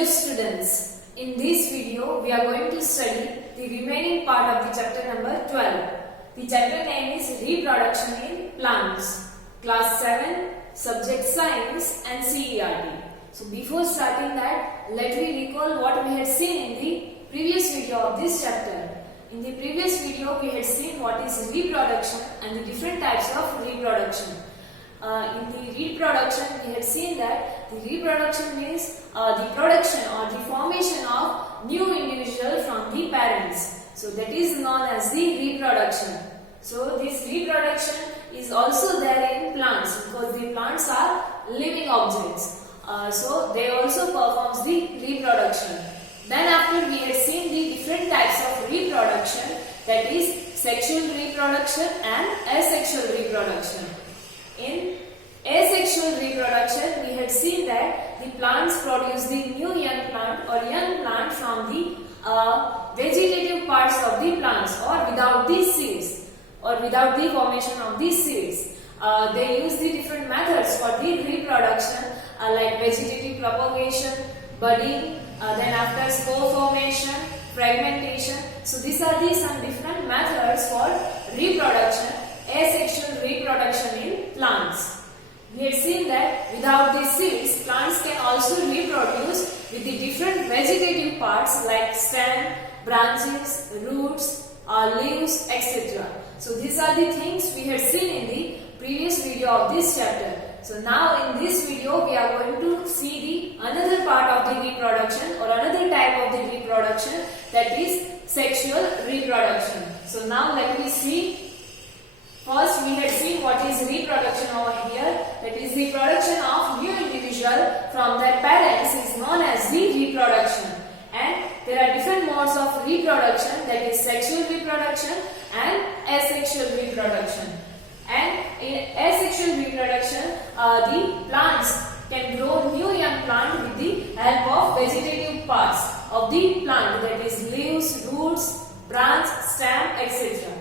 Dear students, in this video we are going to study the remaining part of the chapter number 12. The chapter name is Reproduction in Plants, Class 7, Subject Science and CERT. So before starting that, let me recall what we had seen in the previous video of this chapter. In the previous video we had seen what is reproduction and the different types of reproduction. In the reproduction, we had seen that the reproduction means the production or the formation of new individual from the parents. So that is known as the reproduction. So this reproduction is also there in plants because the plants are living objects. So they also performs the reproduction. Then after we had seen the different types of reproduction, that is sexual reproduction and asexual reproduction. In asexual reproduction, we had seen that the plants produce the new young plant or young plant from the vegetative parts of the plants or without the seeds or without the formation of the seeds. They use the different methods for the reproduction like vegetative propagation, budding, then after spore formation, fragmentation. So these are the some different methods for reproduction, asexual reproduction in plants. We had seen that without the seeds, plants can also reproduce with the different vegetative parts like stem, branches, roots, leaves, etc. So these are the things we had seen in the previous video of this chapter. So now in this video we are going to see the another part of the reproduction or another type of the reproduction, that is sexual reproduction. So now let me see. First we had seen what is reproduction over here, that is the production of new individual from their parents is known as the reproduction. And there are different modes of reproduction, that is sexual reproduction and asexual reproduction. And in asexual reproduction, the plants can grow new young plant with the help of vegetative parts of the plant, that is leaves, roots, branch, stem, etc.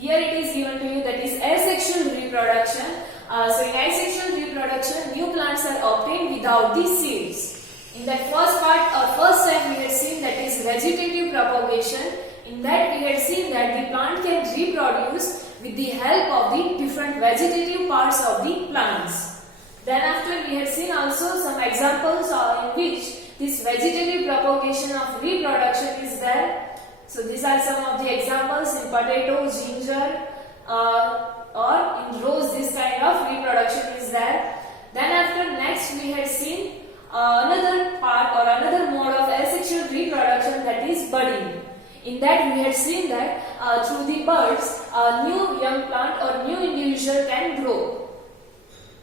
Here it is given to you, that is asexual reproduction. So in asexual reproduction, new plants are obtained without the seeds. In that first part or first time we had seen, that is vegetative propagation. In that we had seen that the plant can reproduce with the help of the different vegetative parts of the plants. Then after we had seen also some examples in which this vegetative propagation of reproduction is there. So these are some of the examples in potato, ginger, or in rose. This kind of reproduction is there. Then after next we had seen another part or another mode of asexual reproduction, that is budding. In that we had seen that through the buds a new young plant or new individual can grow.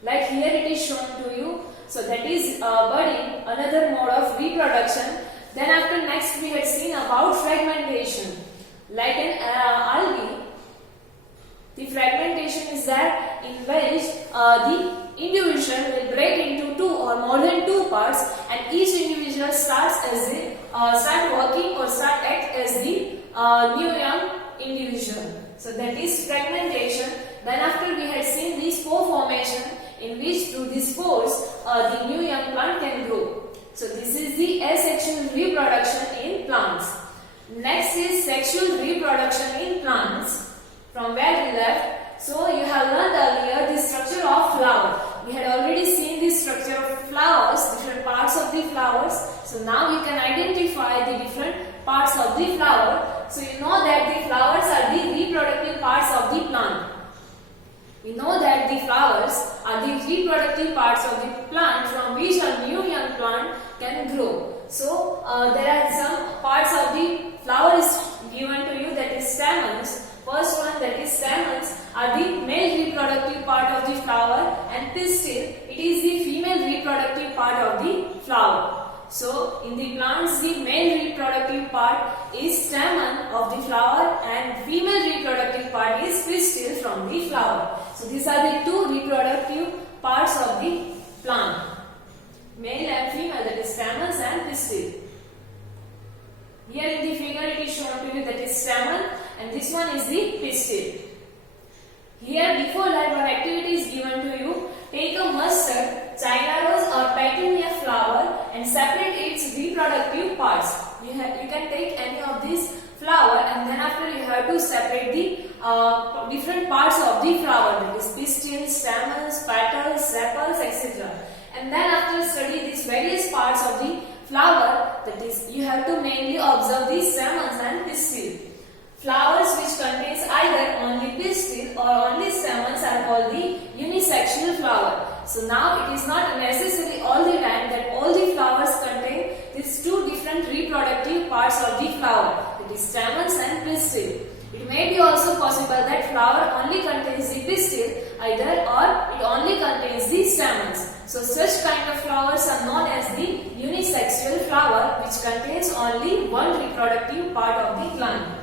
Like here it is shown to you. So that is budding, another mode of reproduction. Then after next we had seen about fragmentation. Like in algae, the fragmentation is that in which the individual will break into two or more than two parts, and each individual starts as the start working or start act as the new young individual. So that is fragmentation. Then after we had seen the spore formation, in which through the spores the new young plant can grow. So this is the asexual reproduction in plants. Next is sexual reproduction in plants, from where we left. So you have learned earlier the structure of flower. We had already seen the structure of flowers, different parts of the flowers. So now we can identify the different parts of the flower. So you know that the flowers are the reproductive parts of the plant. We know that the flowers are the reproductive parts of the plant from which a new young plant can grow. So there are some parts of the flower is given to you, that is stamens. First one, that is stamens, are the male reproductive part of the flower, and pistil, it is the female reproductive part of the flower. So in the plants, the male reproductive part is stamen of the flower and female reproductive part is pistil from the flower. So these are the two reproductive parts of the plant, male and female, that is stamens and pistil. Here in the figure it is shown to you, that is stamen, and this one is the pistil. Here before that one activity is given to you. Take a mustard, China rose or petunia flower and separate it reproductive parts. You can take any of these flower, and then after you have to separate the different parts of the flower, that is pistils, stamens, petals, sepals, etc. And then after study these various parts of the flower, that is you have to mainly observe the stamens and pistil. Flowers which contains either only pistil or only stamens are called the unisexual flower. So now it is not necessary all the time that all the flowers contain these two different reproductive parts of the flower, that is stamens and pistil. It may be also possible that flower only contains the pistil either, or it only contains the stamens. So such kind of flowers are known as the unisexual flower, which contains only one reproductive part of the plant.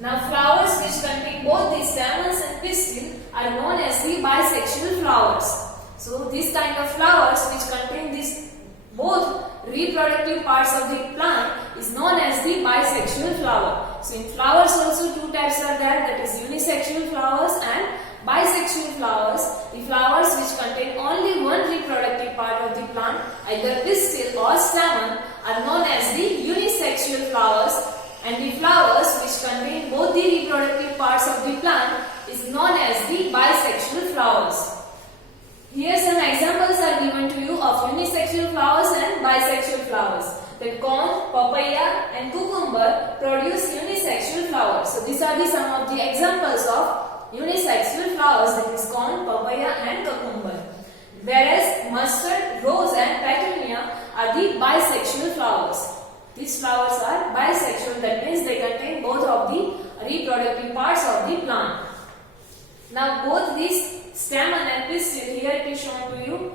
Now flowers which contain both the stamens and pistil are known as the bisexual flowers. So this kind of flowers which contain these both reproductive parts of the plant is known as the bisexual flower. So in flowers also two types are there, that is unisexual flowers and bisexual flowers. The flowers which contain only one reproductive part of the plant, either pistil or stamen, are known as the unisexual flowers, and the flowers which contain both the reproductive parts of the plant is known as the bisexual flowers. Here some examples are given to you of unisexual flowers and bisexual flowers. The corn, papaya and cucumber produce unisexual flowers. So these are some of the examples of unisexual flowers, that is corn, papaya and cucumber. Whereas mustard, rose and petunia are the bisexual flowers. These flowers are bisexual, that means they contain both of the reproductive parts of the plant. Now both these stamen and pistil, here it is shown to you.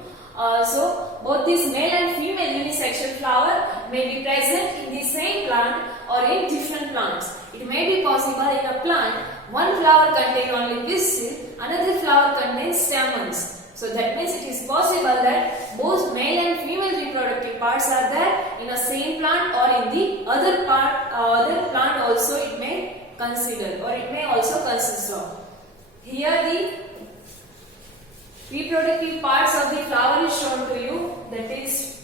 So both this male and female unisexual flower may be present in the same plant or in different plants. It may be possible in a plant one flower contains only pistil, another flower contains stamens. So that means it is possible that both male and female reproductive parts are there in a same plant, or in the other plant also it may consider, or it may also consist of. Here the reproductive parts of the flower is shown to you, that is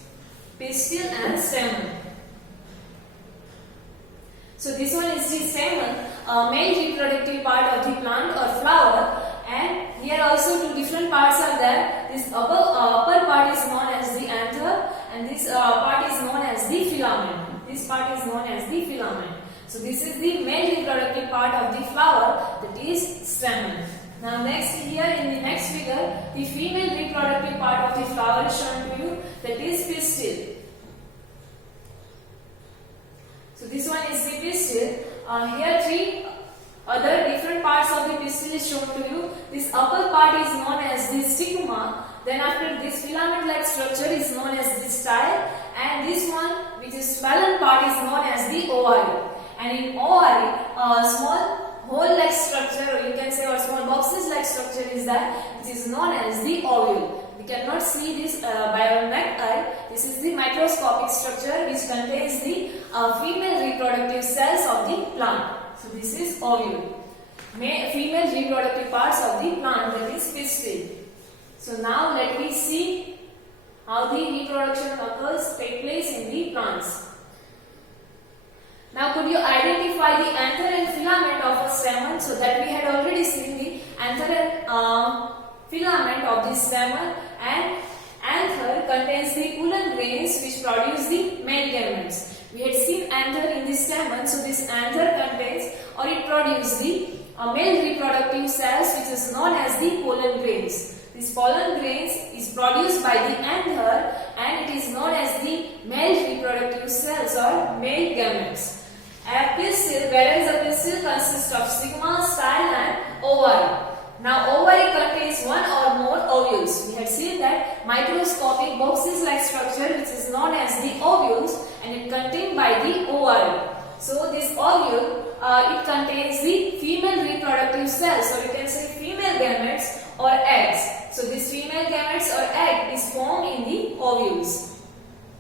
pistil and stamen. So this one is the stamen, male reproductive part of the plant or flower, and here also two different parts are there. This upper part is known as the anther, and this part is known as the filament. This part is known as the filament. So this is the male reproductive part of the flower, that is stamen. Now next, here in the next figure, the female reproductive part of the flower is shown to you, that is pistil. So this one is the pistil. Here three other different parts of the pistil is shown to you. This upper part is known as the stigma. Then after this filament-like structure is known as the style, and this one, which is swollen part, is known as the ovary. And in ovary, small hole-like structure, or you can say or small boxes-like structure is that, which is known as the ovule. We cannot see this by our naked eye. This is the microscopic structure which contains the female reproductive cells of the plant. So this is ovule. Female reproductive parts of the plant, that is pistil. So now let me see how the reproduction take place in the plants. Now could you identify the anther and filament of a stamen? So that we had already seen the anther and filament of the stamen, and anther contains the pollen grains which produce the male gametes. We had seen anther in the stamen, so this anther contains, or it produces the male reproductive cells, which is known as the pollen grains. This pollen grains is produced by the anther, and it is known as the male reproductive cells or male gametes. A pistil, whereas a pistil consists of stigma, style and ovary. Now ovary contains one or more ovules. We had seen that microscopic boxes-like structure, which is known as the ovules, and it contained by the ovary. So this ovule, it contains the female reproductive cells, or you can say female gametes or eggs. So this female gametes or egg is formed in the ovules.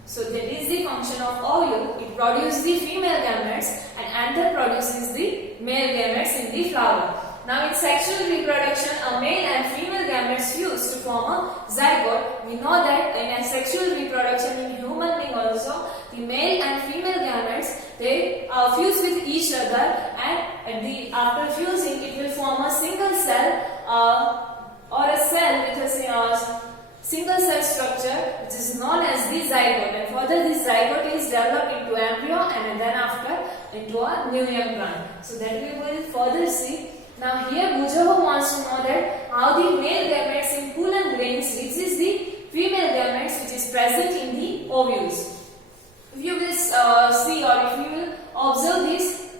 So that is the function of ovule. It produces the female gametes, and anther produces the male gametes in the flower. Now in sexual reproduction, a male and female gametes fuse to form a zygote. We know that in a sexual reproduction in human being also, the male and female gametes, they fuse with each other, and after fusing it will form a single cell or a cell with a single cell structure, which is known as the zygote. And further this zygote is developed into embryo and then after into a new young plant. So that we will further see. Now here Bujoho wants to know that how the male gametes in pollen grains reaches the female gametes which is present in the ovules. If you will see, or if you will observe this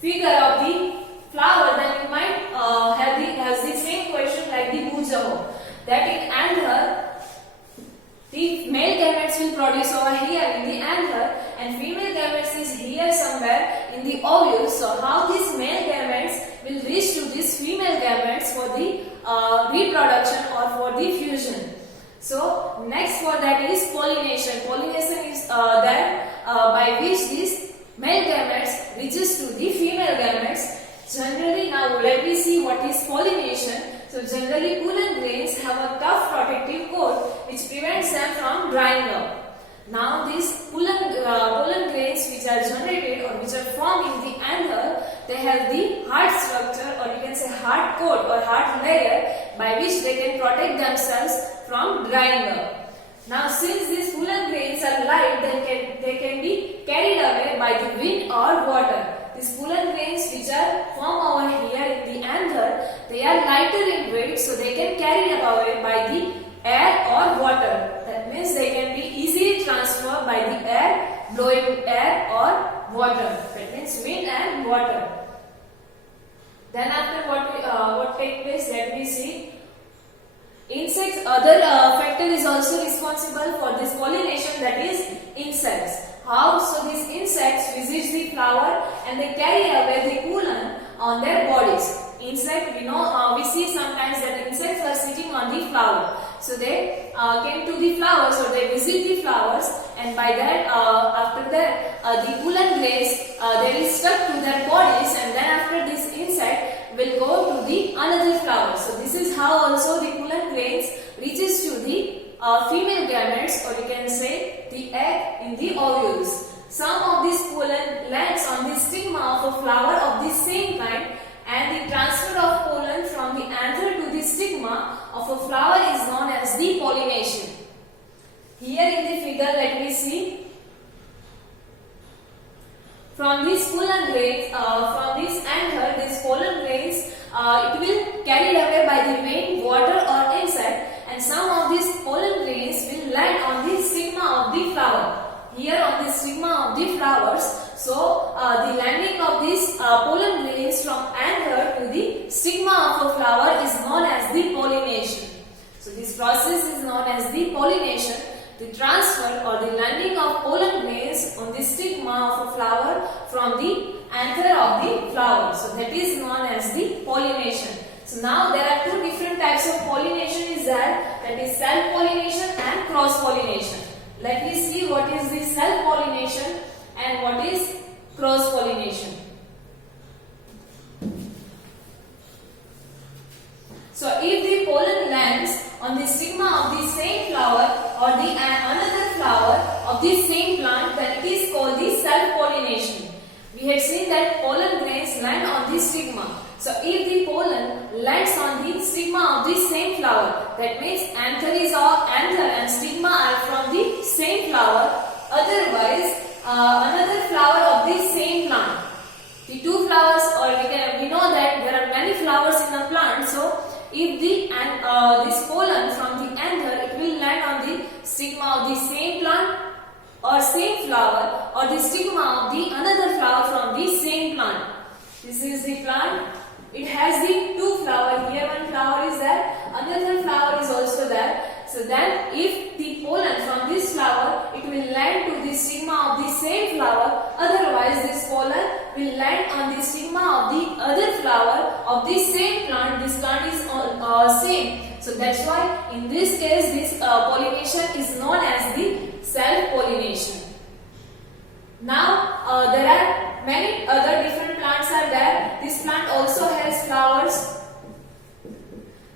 figure of the flower, then you might has the same question like the Bujoho. That in anther, the male gametes will produce over here in the anther, and female gametes is here somewhere in the ovules. So how these male gametes will reach to these female gametes for the reproduction or for the fusion. So next for that is pollination. Pollination is that by which these male gametes reaches to the female gametes. Generally, now let me see what is pollination. So generally pollen grains have a tough protective coat which prevents them from drying up. Now these pollen grains which are generated or which are formed in the anther, they have the hard structure, or you can say hard coat or hard layer by which they can protect themselves from drying up. Now since these pollen grains are light, they can be carried away by the wind or water. These pollen grains which are formed over here in the anther, they are lighter in weight, so they can carry away by the air or water. That means they can be easily transferred by the air, blowing air or water. That means wind and water. Then after what takes place, let me see. Insects, other factor is also responsible for this pollination, that is insects. How? So these insects visit the flower and they carry away the pollen on their bodies. Insect, we see sometimes that insects are sitting on the flower. So they came to the flowers, or they visit the flowers, and by that, after that, the pollen grains they will stuck to their bodies, and then after this insect will go to the another flower. So this is how also the pollen grains reaches to the female gametes, or you can say the egg in the ovules. Some of this pollen lands on the stigma of a flower of the same kind, and the transfer of pollen from the anther to the stigma of a flower is known as the pollination. Here in the figure, let me see. From these pollen grains, from this anther, these pollen grains, it will carried away by the wind, water or insect, and some of these pollen grains will land on the stigma of the flower. Here on the stigma of the flowers, so the landing of these pollen grains from anther to the stigma of a flower is known as the pollination. So this process is known as the pollination. The transfer or the landing of pollen grains on the stigma of a flower from the anther of the flower. So that is known as the pollination. So now there are two different types of pollination is that is self-pollination and cross-pollination. Let me see what is the self-pollination and what is cross-pollination. So if the pollen lands on the stigma of the same flower or the another flower of the same plant, then it is called the self-pollination. We had seen that pollen grains land on the stigma. So if the pollen lands on the stigma of the same flower, that means anther and stigma are from the same flower. Otherwise, another flower of the same plant. The two flowers, or we know that there are many flowers in a plant. So if this pollen from the anther, it will land on the stigma of the same plant or same flower, or the stigma of the another flower from the same plant. This is the plant. It has the two flowers. Here one flower is there, another flower is also there. So then if the pollen from this flower, it will land to the stigma of the same flower. Otherwise this pollen will land on the stigma of the other flower of the same plant. This plant is same. So that's why in this case this pollination is known as the self-pollination. Now there are many other different plants are there. This plant also has flowers.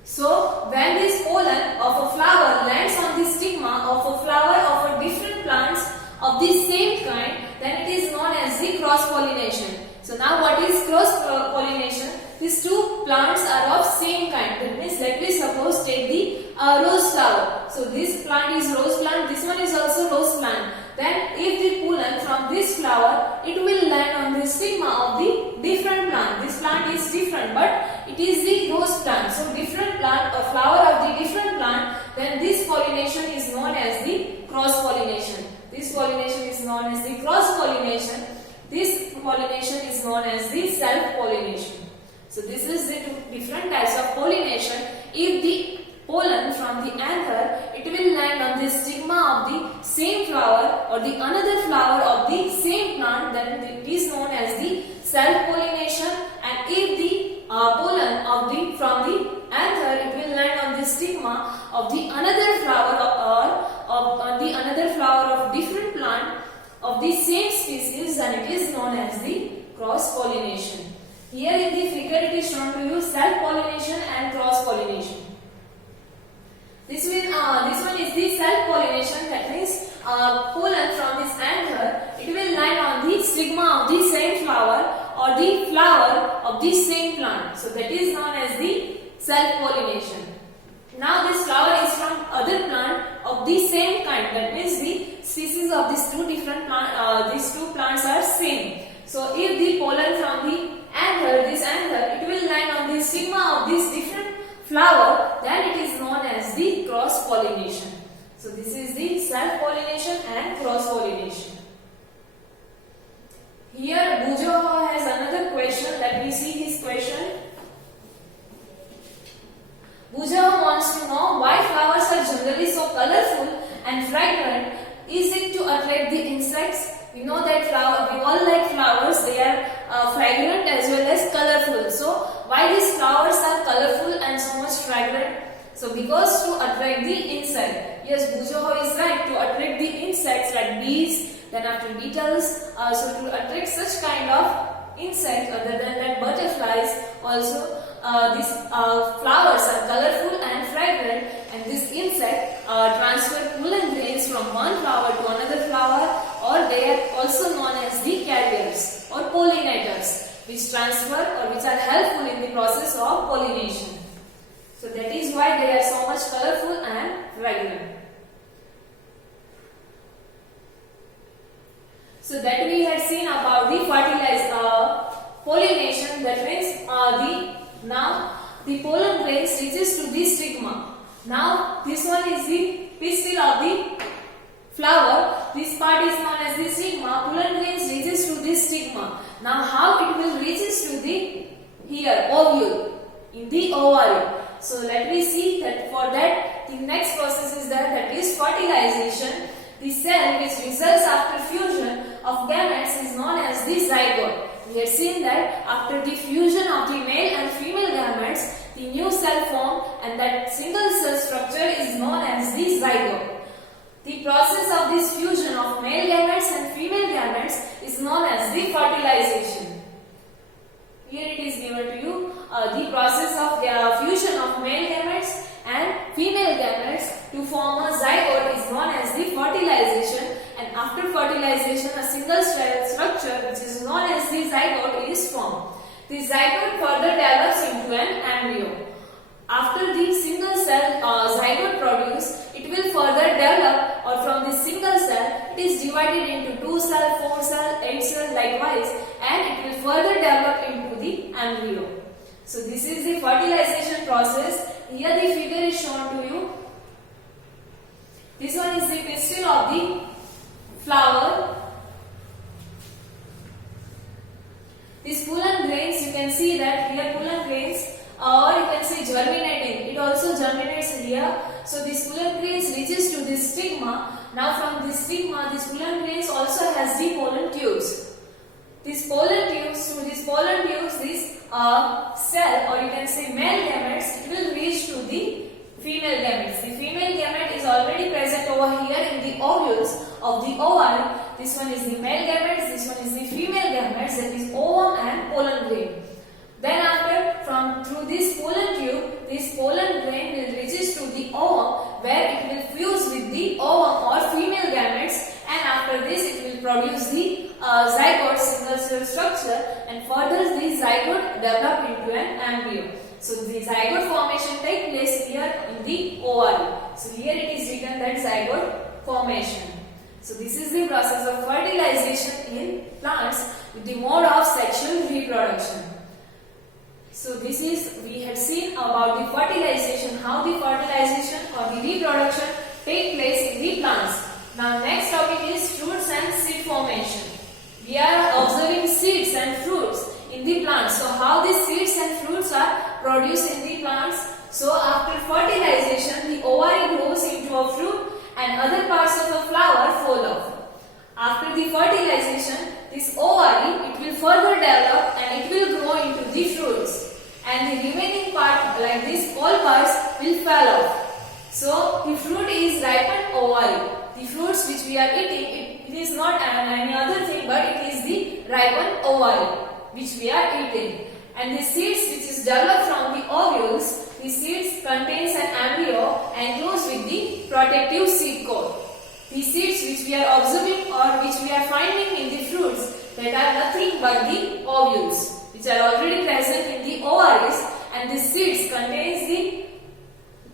So when this pollen of a flower lands on the stigma of a flower of a different plants, rose flower. So this plant is rose plant, this one is also rose plant. Then if the pollen from this flower, it will land on the stigma of the different plant. This plant is different, but it is the rose plant. So different plant or flower of the different plant, then this pollination is known as the cross pollination. This pollination is known as the cross pollination. This pollination is known as the self pollination. So this is the two different types of pollination. If the pollen from the anther, it will land on the stigma of the same flower or the another flower of the same plant, then it is known as the self pollination. And if the pollen of the from the anther, it will land on the stigma of the another flower or the another flower of different plant of the same species, then it is known as the cross pollination. Here in the figure it is shown to you self pollination and cross pollination. This one is the self pollination, that means pollen from this anther, it will land on the stigma of the same flower or the flower of the same plant. So that is known as the self pollination. Now this flower is from other plant of the same kind, that means the species of these two different plant, these two plants are same. So if the pollen from the anther, this anther, it will land on the stigma of this different flower, then it is known as the cross pollination. So this is the self pollination and cross pollination. Here Bujoho has another question. Let me see his question. Bujoho wants to know why flowers are generally so colorful and fragrant. Is it to attract the insects? We know that we all like flowers. They are fragrant as well as colorful. So why these flowers are colorful and so much fragrant? So because to attract the insect. Yes, Bujoho is right, to attract the insects like bees, then after beetles. So to attract such kind of insects other than that butterflies, also these flowers are colorful and fragrant, and this insect transfer pollen grains from one flower to another flower, or they are also known as the carriers or pollinators, which transfer or which are helpful in the process of pollination. So that is why they are so much colorful and fragrant. So that we had seen about the pollination, that means now the pollen grains reaches to the stigma. Now this one is the pistil of the flower. This part is known as the stigma. Pollen grains reaches to this stigma. Now how it will reaches to the ovule, in the ovary. So let me see that for that the next process is that is fertilization. The cell which results after fusion of gametes is known as the zygote. We have seen that after the fusion of the male and female gametes, the new cell formed, and that single cell structure is known as the zygote. The process of this fusion of male gametes and female gametes is known as the fertilization. Here it is given to you the process of the fusion of male gametes and female gametes to form a zygote is known as the fertilization, and after fertilization a single cell structure which is known as the zygote is formed. The zygote further develops into an embryo. After the single cell zygote produced, it will further develop, or from the single cell it is divided into 2 cell, 4 cell, 8 cell likewise, and it will further develop into the embryo. So this is the fertilization process. Here the figure is shown to you. This one is the pistil of the flower. These pollen grains, you can see that here pollen grains, or you can say germinating, it also germinates here. So this pollen grains reaches to this stigma. Now from this stigma, this pollen grains also has the pollen tubes. These pollen tubes, through these pollen tubes, this cell, or you can say male gametes, it will reach to the female gametes. The female gamete is already present over here in the ovules of the ovary. This one is the male gametes, this one is the female gametes, that is ovum and pollen grain. Then after, through this pollen tube, this pollen grain will reaches to the ovum, where it will fuse with the ovum or female gametes, and after this it will produce the zygote single cell structure, and further the zygote develop into an embryo. So the zygote formation take place here in the ovary. So here it is written that zygote formation. So this is the process of fertilization in plants with the mode of sexual reproduction. So this is, we had seen about the fertilization, how the fertilization or the reproduction take place in the plants. Now next topic is fruits and seed formation. We are observing seeds and fruits in the plants. So how these seeds and fruits are produced in the plants? So after fertilization, the ovary grows into a fruit and other parts of the flower fall off. After the fertilization, this ovary, it will further develop and it will grow into the fruits. And the remaining part, like this, all parts will fall off. So the fruit is ripened ovary. The fruits which we are eating, it is not any other thing, but it is the ripened ovary which we are eating. And the seeds which is developed from the ovules, the seeds contains an embryo enclosed with the protective seed coat. The seeds which we are observing or which we are finding in the fruits, that are nothing but the ovules, which are already present in the ovaries, and the seeds contains the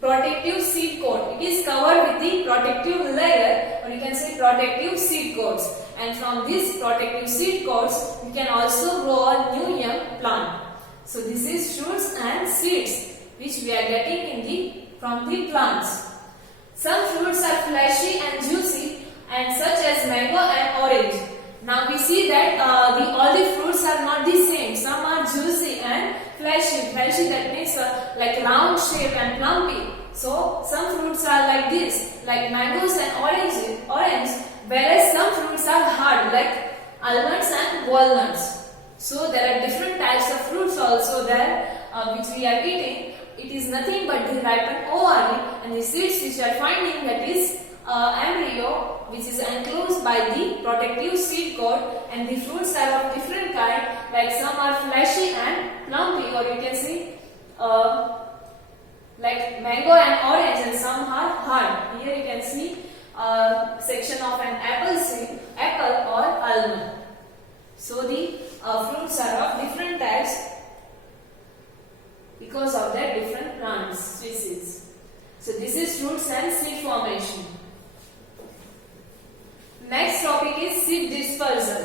protective seed coat. It is covered with the protective layer, or you can say protective seed coats. And from this protective seed coats, you can also grow a new young plant. So this is fruits and seeds which we are getting from the plants. Some fruits are fleshy and juicy, and such as mango and orange. Now we see that all the fruits are not the same. Some are juicy and fleshy. Fleshy, that means like round shape and plumpy. So some fruits are like this, like mangoes and orange, whereas some fruits are hard, like almonds and walnuts. So there are different types of fruits also there which we are eating. It is nothing but the ripened ovary, and the seeds which are finding, that is embryo which is enclosed by the protective seed coat, and the fruits are of different kind, like some are fleshy and plumpy, or you can see like mango and orange, and some are hard. Here you can see section of an apple or almond. So the fruits are of different types because of their different plant species. So this is fruits and seed formation. Next topic is seed dispersal.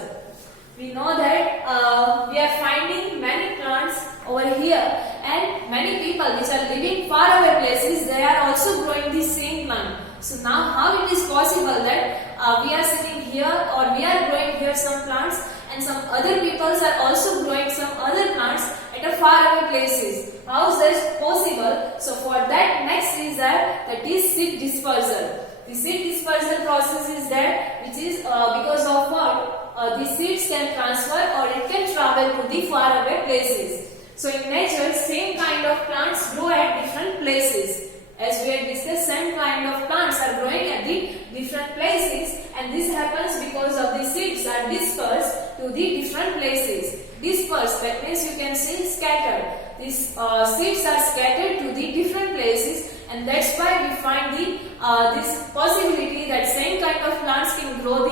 We know that we are finding many plants over here, and many people which are living far away places, they are also growing the same plant. So now how it is possible that we are sitting here, or we are growing here some plants, and some other peoples are also growing some other plants at a far away places? How is that possible? So for that, next is that is seed dispersal. The seed dispersal process is that which is because of what the seeds can transfer, or it can travel to the far away places. So in nature, same kind of plants grow at different places. As we had discussed, same kind of plants are growing at the different places, and this happens because of the seeds are dispersed to the different places. Dispersed, that means you can say scattered. These seeds are scattered to the different places, and that's why we find this possibility that same kind of plants can grow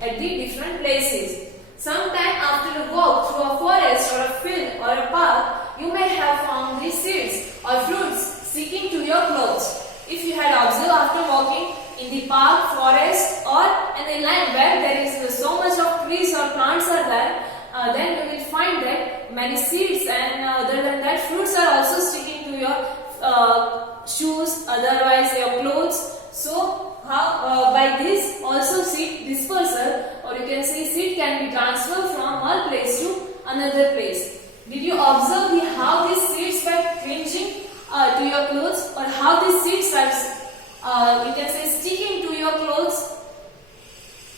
at the different places. Sometime after a walk through a forest or a field or a park, you may have found these seeds or fruits sticking to your clothes. If you had observed after walking in the park, forest, or in a land where there is so much of trees or plants are there, then you will find that many seeds, and other than that, fruits are also sticking to your shoes, otherwise your clothes. So by this also seed dispersal, or you can say seed can be transferred from one place to another place. Did you observe how these seeds were clinging to your clothes, or how these seeds are you can say sticking to your clothes?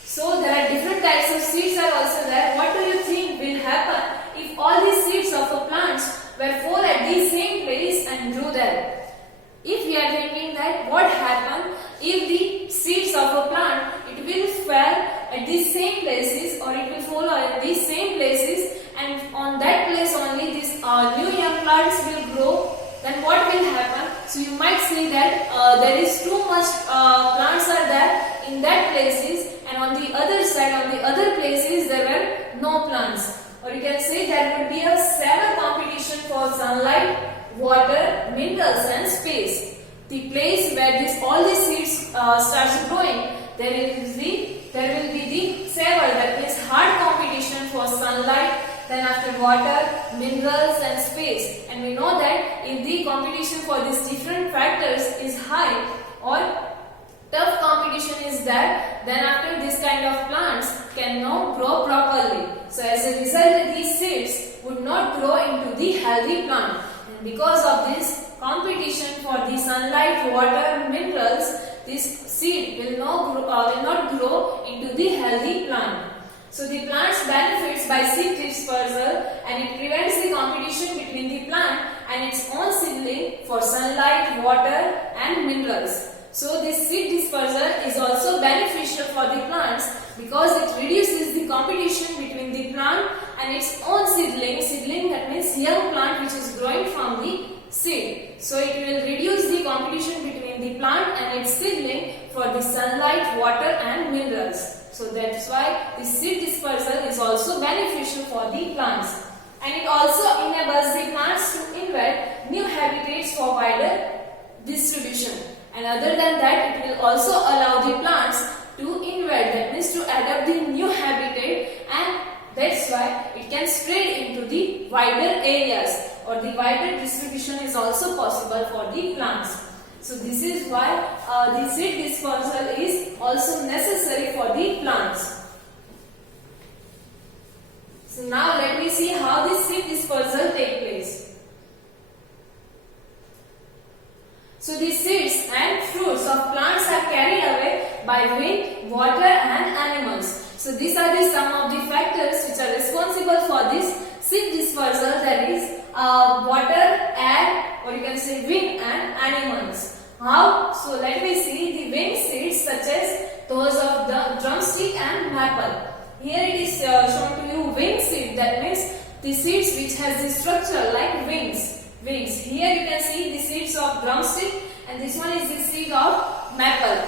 So there are different types of seeds are also there. What do you think will happen if all these seeds of a plant were fall at the same place and grew there? If we are thinking that what happened if the seeds of a plant, it will fall at the same places, or it will fall at the same places, and on that place only these new young plants will grow, then what will happen? So you might say that there is too much plants are there in that places, and on the other side, on the other places, there were no plants. Or you can say there would be a severe competition for sunlight, water, minerals and space. The place where all these seeds starts growing, there will be the saver, that means hard competition for sunlight, then after water, minerals and space. And we know that if the competition for these different factors is high or tough competition is there, then after this kind of plants cannot grow properly. So as a result, these seeds would not grow into the healthy plant. And because of this competition for the sunlight, water, minerals, this seed will not grow into the healthy plant. So the plants benefits by seed dispersal, and it prevents the competition between the plant and its own seedling for sunlight, water and minerals. So this seed dispersal is also beneficial for the plants because it reduces the competition between the plant and its own seedling. Seedling, that means young plant which is growing from the seed. So it will reduce the competition between the plant and its seedling for the sunlight, water and minerals. So that's why the seed dispersal is also beneficial for the plants. And it also enables the plants to invent new habitats for wider distribution. And other than that, it will also allow the plants to invade, that means to adapt the new habitat, and that's why it can spread into the wider areas, or the wider distribution is also possible for the plants. So this is why the seed dispersal is also necessary for the plants. So now let me see how this seed dispersal take place. So the seeds and fruits of plants are carried away by wind, water and animals. So these are some of the factors which are responsible for this seed dispersal, that is water, air, or you can say wind and animals. How? So let me see the wind seeds such as those of the drumstick and maple. Here it is shown to you wing seed, that means the seeds which has the structure like wings. Here you can see the seeds of drumstick, and this one is the seed of maple.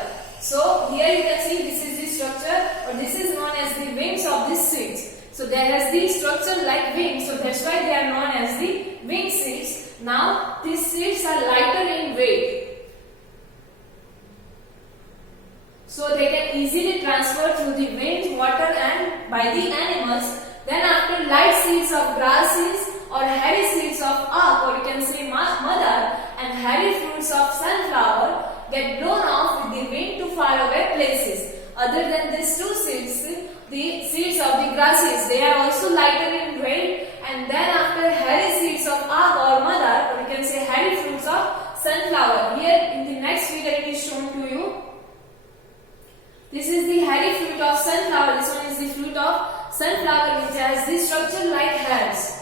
So here you can see this is the structure, or this is known as the wings of these seeds. So there has the structure like wings, so that's why they are known as the wing seeds. Now these seeds are lighter in weight, so they can easily transfer through the wind, water and by the animals. Then after light seeds of grasses or heavy seeds of oak, or you can say madar, and heavy fruits of sunflower get blown off with the wind to faraway places. Other than these two seeds, the seeds of the grasses, they are also lighter in weight. And then after heavy seeds of oak or madar, or you can say heavy fruits of sunflower. Here in the next figure it is shown to you. This is the hairy fruit of sunflower. This one is the fruit of sunflower which has the structure like hairs.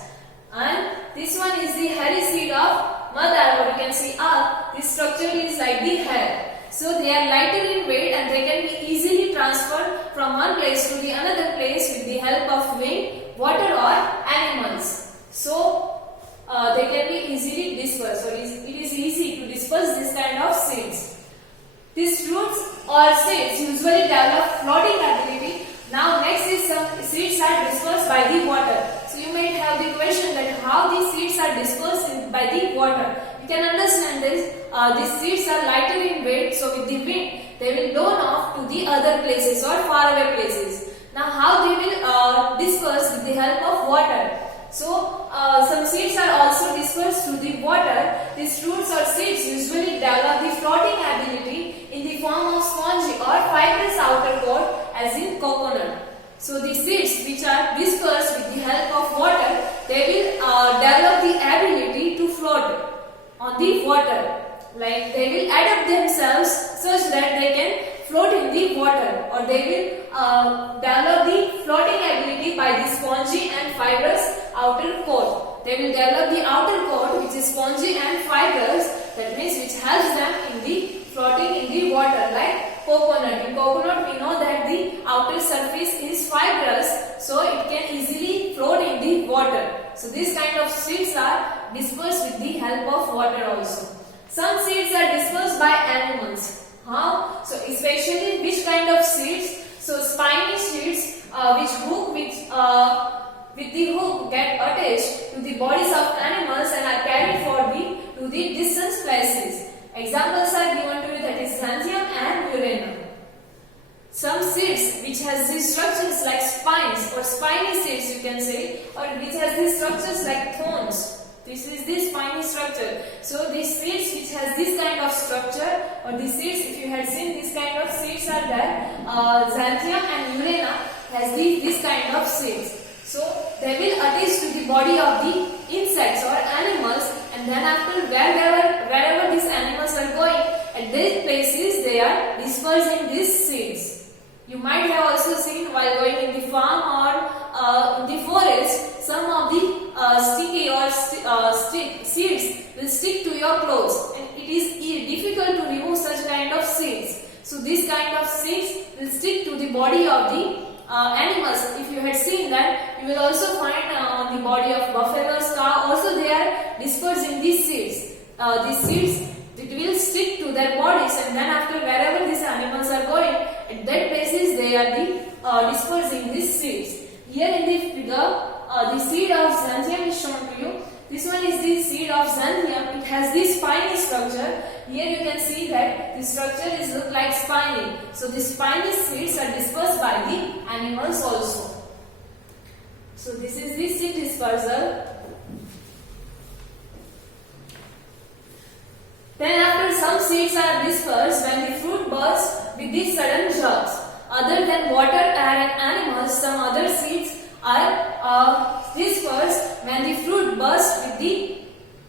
And this one is the hairy seed of madar, or you can see oak. This structure is like the hair. So they are lighter in weight and they can be easily transferred from one place to the another place with the help of wind, water or animals. So they can be easily dispersed. So it is easy to disperse this kind of seeds. These fruits or seeds usually develop floating ability. Now next is some seeds are dispersed by the water. So you may have the question that how these seeds are dispersed by the water. You can understand this. These seeds are lighter in weight, so with the wind they will blown off to the other places or faraway places. Now how they will disperse with the help of water. So some seeds are also dispersed through the water. These fruits or seeds usually develop the floating ability in the form of spongy or fibrous outer coat, as in coconut. So the seeds which are dispersed with the help of water, they will develop the ability to float on the water. Like they will adapt themselves such that they can float in the water, or they will develop the floating ability by the spongy and fibrous outer coat. They will develop the outer coat which is spongy and fibrous, that means which helps them in the floating in the water, like coconut. In coconut we know that the outer surface is fibrous, so it can easily float in the water. So these kind of seeds are dispersed with the help of water also. Some seeds are dispersed by animals. How? So especially which kind of seeds? So spiny seeds with the hook get attached to the bodies of animals and are carried for the to the distant places. Examples are given to you, that is xanthium and uranum. Some seeds which has these structures like spines or spiny seeds you can say, or which has these structures like thorns. This is the spiny structure. So these seeds which has this kind of structure, or the seeds, if you had seen this kind of seeds are there, xanthium and uranum has this kind of seeds. So they will attach to the body of the insects or animals, and then after wherever these animals are going, at these places they are dispersing these seeds. You might have also seen while going in the farm or in the forest, some of the sticky or seeds will stick to your clothes, and it is difficult to remove such kind of seeds. So this kind of seeds will stick to the body of the animals. If you had seen that, you will also find on the body of buffaloes, cow, also they are dispersing these seeds. These seeds, it will stick to their bodies, and then after wherever these animals are going, at that places they are dispersing these seeds. Here in the figure, the seed of xanthium is shown to you. This one is the seed of xanthium. It has this spiny structure. Here you can see that the structure is look like spiny. So the spiny seeds are dispersed by the animals also. So this is the seed dispersal. Then after some seeds are dispersed when the fruit bursts with these sudden jerks. Other than water, air and animals, some other seeds are dispersed when the fruit bursts with the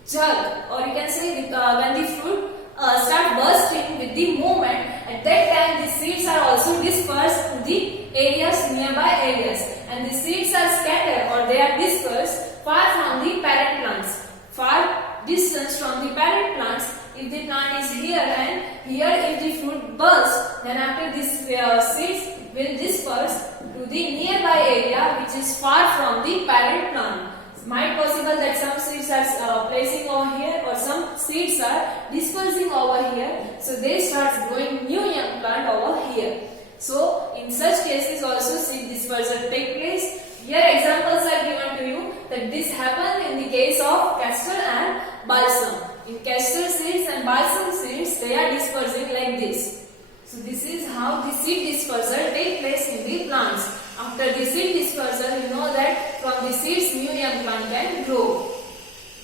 jerk, or you can say when the fruit start bursting with the movement. At that time the seeds are also dispersed to the nearby areas, and the seeds are scattered or they are dispersed far from the parent plants, far distance from the parent plants. If the plant is here and here, if the fruit bursts, then after this seeds will disperse to the nearby area which is far from the parent plant. It might possible that some seeds are placing over here, or some seeds are dispersing over here. So they start growing new young plant over here. So in such cases also seed dispersal take place. Here examples are given to you that this happened in the case of castor and balsam. In castor seeds and balsam seeds, they are dispersing like this. So this is how the seed dispersal take place in the plants. After the seed dispersal, you know that from the seeds new young plant can grow.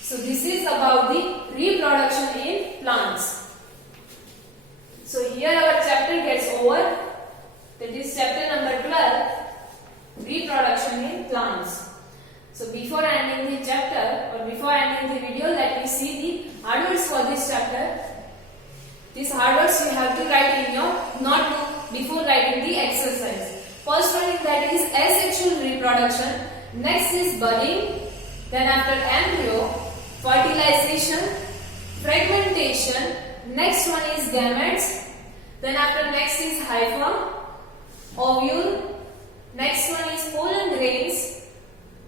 So this is about the reproduction in plants. So here our chapter gets over. That is chapter number 12, reproduction in plants. So before ending the chapter, or before ending the video, let me see the hard words for this chapter. These hard words you have to write in your notebook before writing the exercise. First one is that is asexual reproduction. Next is budding. Then after embryo, fertilization, fragmentation. Next one is gametes. Then after next is hypha, ovule. Next one is pollen grains,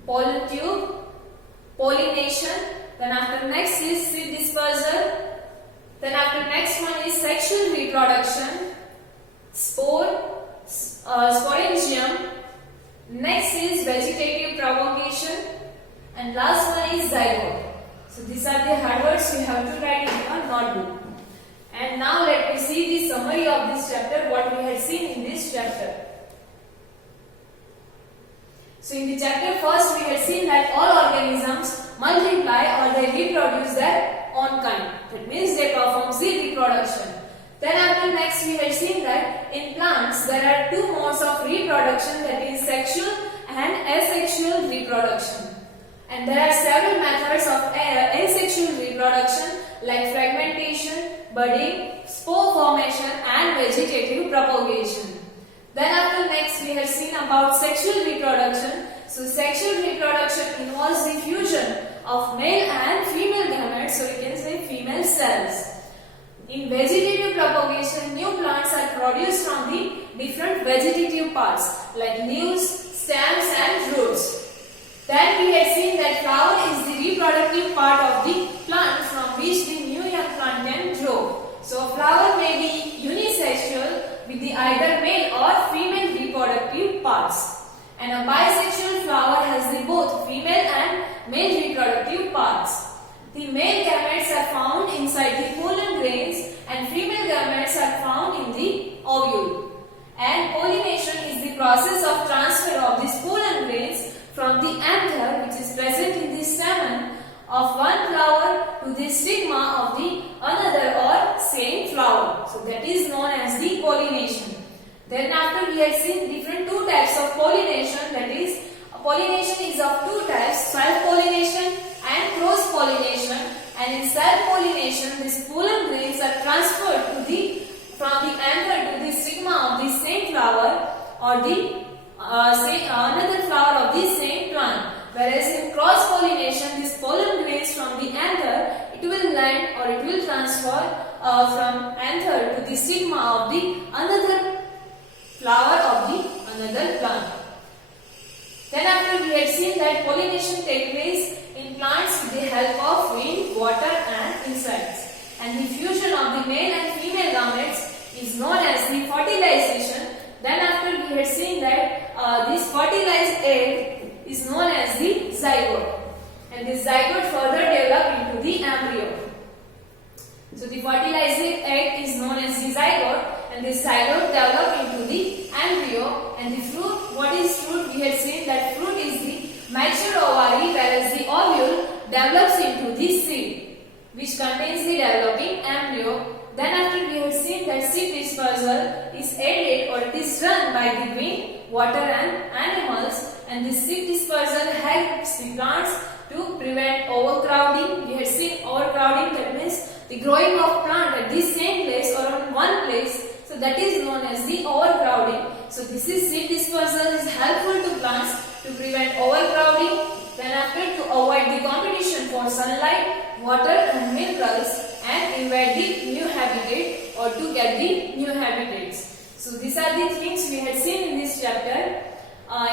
pollen tube, pollination. Then after next is seed dispersal. Then after next one is sexual reproduction, sporangium. Next is vegetative propagation, and last one is zygote. So these are the hard words you have to write in your notebook. And now let me see the summary of this chapter, what we had seen in this chapter. So in the chapter first we had seen that all organisms multiply or they reproduce their own kind. That means they perform the reproduction. Then after next we had seen that in plants there are two modes of reproduction, that is sexual and asexual reproduction. And there are several methods of asexual reproduction like fragmentation, budding, spore formation and vegetative propagation. Then after next we have seen about sexual reproduction. So sexual reproduction involves the fusion of male and female gametes, so you can say female cells. In vegetative propagation, new plants are produced from the different vegetative parts like leaves, stems and roots. Then we had seen that flower is the reproductive part of the plant from which the new young plant can grow. So flower may be unisexual with the either male or female reproductive parts. And a bisexual flower has the both female and male reproductive parts. The male gametes are found found in the ovule. And pollination is the process of transfer of these pollen grains from the anther, which is present in the stamen of one flower, to the stigma of the another or same flower. So that is known as the pollination. Then after we have seen different two types of pollination, that is pollination is of two types, self-pollination and cross-pollination. And in self-pollination, these pollen grains are transferred from the anther to the stigma of the same flower or the another flower of the same plant. Whereas in cross-pollination, these pollen grains from the anther, it will land or it will transfer from anther to the stigma of the another flower of the another plant. Then after we had seen that pollination takes place in plants with the help of wind, water and insects. And the fusion of the male and female gametes is known as the fertilization. Then after we had seen that this fertilized egg is known as the zygote. And this zygote further develop into the embryo. So the fertilized egg is known as the zygote, and this zygote develop into the embryo. And the fruit, what is fruit? We had seen that fruit is the mature ovary, whereas the ovule develops into the seed, which contains the developing embryo. Then after we have seen that seed dispersal is aided or it is done by the wind, water and animals, and this seed dispersal helps the plants to prevent overcrowding. We have seen overcrowding, that means the growing of plant at the same place or on one place. So that is known as the overcrowding. So this is seed dispersal is helpful to plants to prevent overcrowding. Then after, to avoid the competition for sunlight, water and minerals, and invade the new habitat or to get the new habitats. So these are the things we had seen in this chapter.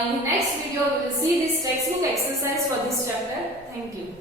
In the next video we will see this textbook exercise for this chapter. Thank you.